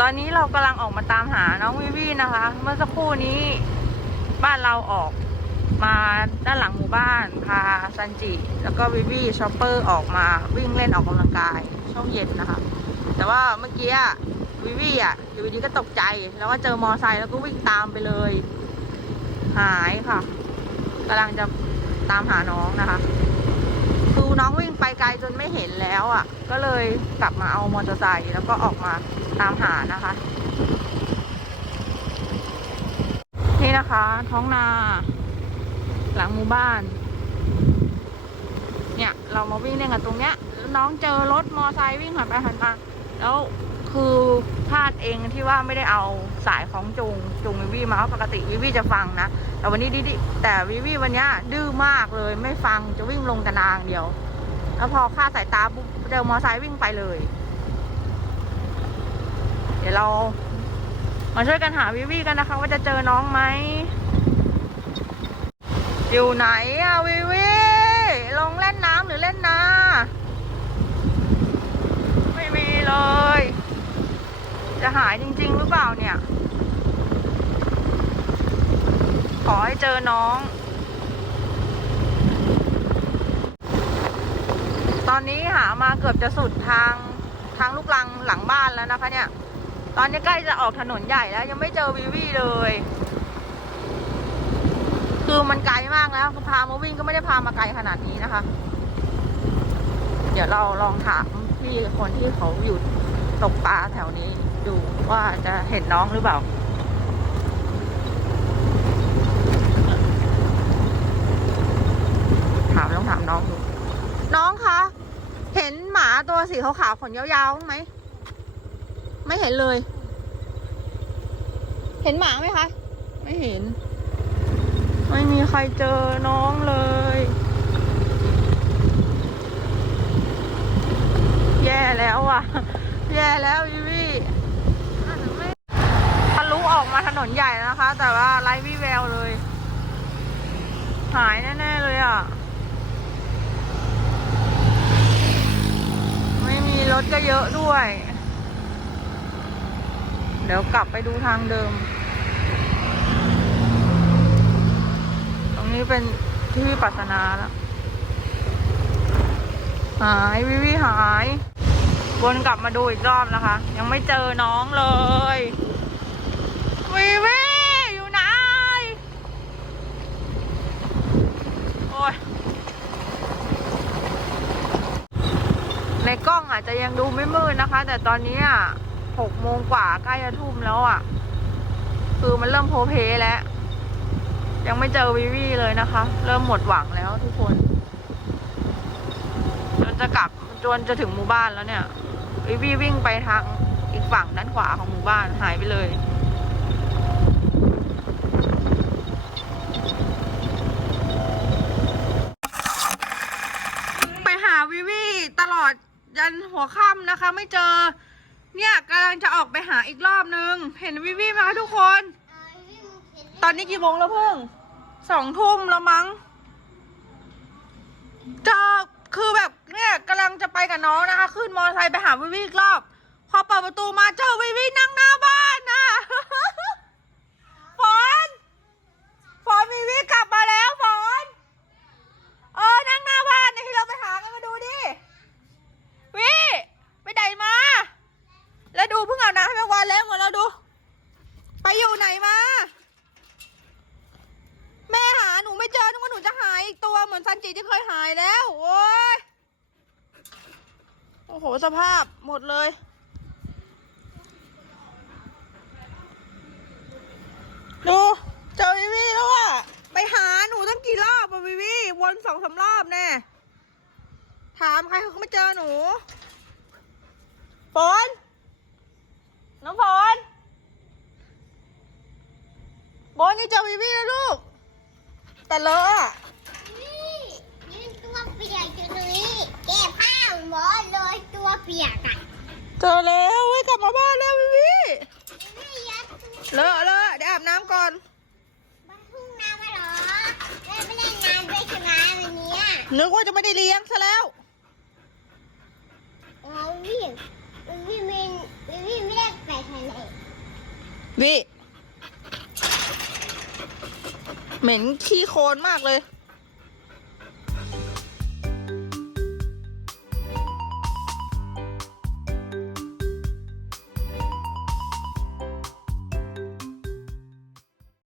ตอนนี้เรากำลังออกมาตามหาน้องวิวีนะคะ เมื่อสักครู่นี้บ้านเราออกมาด้านหลังหมู่บ้านพาซันจิ แล้วก็วิวีชอปเปอร์ออกมาวิ่งเล่นออกกำลังกาย ช่วงเย็นนะคะ แต่ว่าเมื่อกี้วิวีอะอยู่ดีก็ตกใจ แล้วก็เจอมอไซค์แล้วก็วิ่งตามไปเลย หายค่ะกำลังจะตามหาน้องนะคะคือน้องวิ่งไปไกลจนไม่เห็นแล้วอะ ก็เลยกลับมาเอามอเตอร์ไซค์แล้วก็ออกมา ตามหานะคะ นี่นะคะ ท้องนา หลังหมู่บ้าน เนี่ย เรามาวิ่งเล่นกันตรงเนี้ย น้องเจอรถมอไซค์วิ่งผ่านไปผ่านมาแล้วคือพลาดเองที่ว่าไม่ได้เอาสายของจูงจูงวิวีมาปกติวิวีจะฟังนะ แต่วันนี้ดิดิแต่วิวีวันนี้ดื้อมากเลยไม่ฟังจะวิ่งลงต่นางเดียว แล้วพอค่าสายตาปุ๊บเจอมอไซค์วิ่งไปเลย ดี๋ยวเรา มาช่วยกันหาวิวีกันนะคะ ว่าจะเจอน้องไหมอยู่ไหนอะวิวีลงเล่นน้ำหรือเล่นนาไม่มีเลย จะหายจริง ๆ หรือเปล่าเนี่ย ขอให้เจอน้องตอนนี้หามาเกือบจะสุดทางทางลูกลังหลังบ้านแล้วนะคะเนี่ย ตอนนี้ใกล้จะออกถนนใหญ่แล้ว ยังไม่เจอวิวีเลย คือมันไกลมากแล้วพามาวิ่งก็ไม่ได้พามาไกลขนาดนี้นะคะ เดี๋ยวเราลองถามพี่คนที่เขาอยู่ตกปลาแถวนี้ดูว่าจะเห็นน้องหรือเปล่าถามลองถามน้องดูน้องคะ เห็นหมาตัวสีขาวๆขนยาวๆบ้างไหม ไม่เห็นเลย เห็นหมาไหมคะ ไม่เห็น ไม่มีใครเจอน้องเลย แย่แล้วอะ แย่แล้วยูวี่ทะลุออกมาถนนใหญ่นะคะ แต่ว่าไร้วี่แววเลย หายแน่ๆเลยอะไม่มีรถก็เยอะด้วย เดี๋ยวกลับไปดูทางเดิม ตรงนี้เป็นที่วิปัสสนาแล้ว หายวิวิหายวนกลับมาดูอีกรอบนะคะ ยังไม่เจอน้องเลยวิวิอยู่ไหน โอ้ยในกล้องอาจจะยังดูไม่มืดนะคะ แต่ตอนนี้อะ หกโมงกว่าใกล้จะทุ่มแล้วอะ คือมันเริ่มโพเพแล้ว ยังไม่เจอวิวีเลยนะคะ เริ่มหมดหวังแล้วทุกคน จนจะกลับจนจะถึงหมู่บ้านแล้วเนี่ย วิวีวิ่งไปทางอีกฝั่งด้านขวาของหมู่บ้านหายไปเลยไปหาวิวีตลอดยันหัวค่ำนะคะ ไม่เจอ เนี่ยกำลังจะออกไปหาอีกรอบนึง เห็นวิวีไหมคะทุกคน ตอนนี้กี่โมงแล้วเพิ่งสองทุ่มแล้วมั้งจะคือแบบเนี่ยกำลังจะไปกับน้องนะคะ ขึ้นมอเตอร์ไซค์ไปหาวิวีอีกรอบ พอเปิดประตูมาเจอวิวีนั่งหน้าบ้านนะ ฝนฝนวิวีกลับมาแล้วฝนเออนั่งหน้าบ้านเนี่ยที่เราไปหากันมาดูดิวิไปไหนมา แล้ว ดูเพิ่งอาบน้ำให้เมื่วานแล้วหมดแล้วดู ไปอยู่ไหนมา แม่หาหนูไม่เจอนึกว่าหนูจะหายอีกตัวเหมือนซันจิที่เคยหายแล้ว โอ้ยโอ้โห สภาพหมดเลยดูเจอวิวีแล้วอะไปหาหนูตั้งกี่รอบอะวิวีวนสองสามรอบแน่ถามใครเขาไม่เจอหนูฝนน้องฝน โบนนี่เจอวิวีแล้วลูก แต่เลอะอะนี่ยืนตัวเปียกอยู่ตรงนี้เก็บผ้าหมอเลยตัวเปียกอะเจอแล้วเว้ยกลับมาบ้านแล้ววิวีไม่ยัดตัวเลอะเลอะเดี๋ยวอาบน้ำก่อน บ้านทุ่งน้ำมาเหรอแม่ไม่ได้งานด้วยใช่ไหมวันเนี้ยนึกว่าจะไม่ได้เลี้ยงซะแล้ว อ๋อวิ่งวิ่งวิ่งวิ่งไม่ได้ไปทะเลวิ เหม็นขี้โคลนมากเลย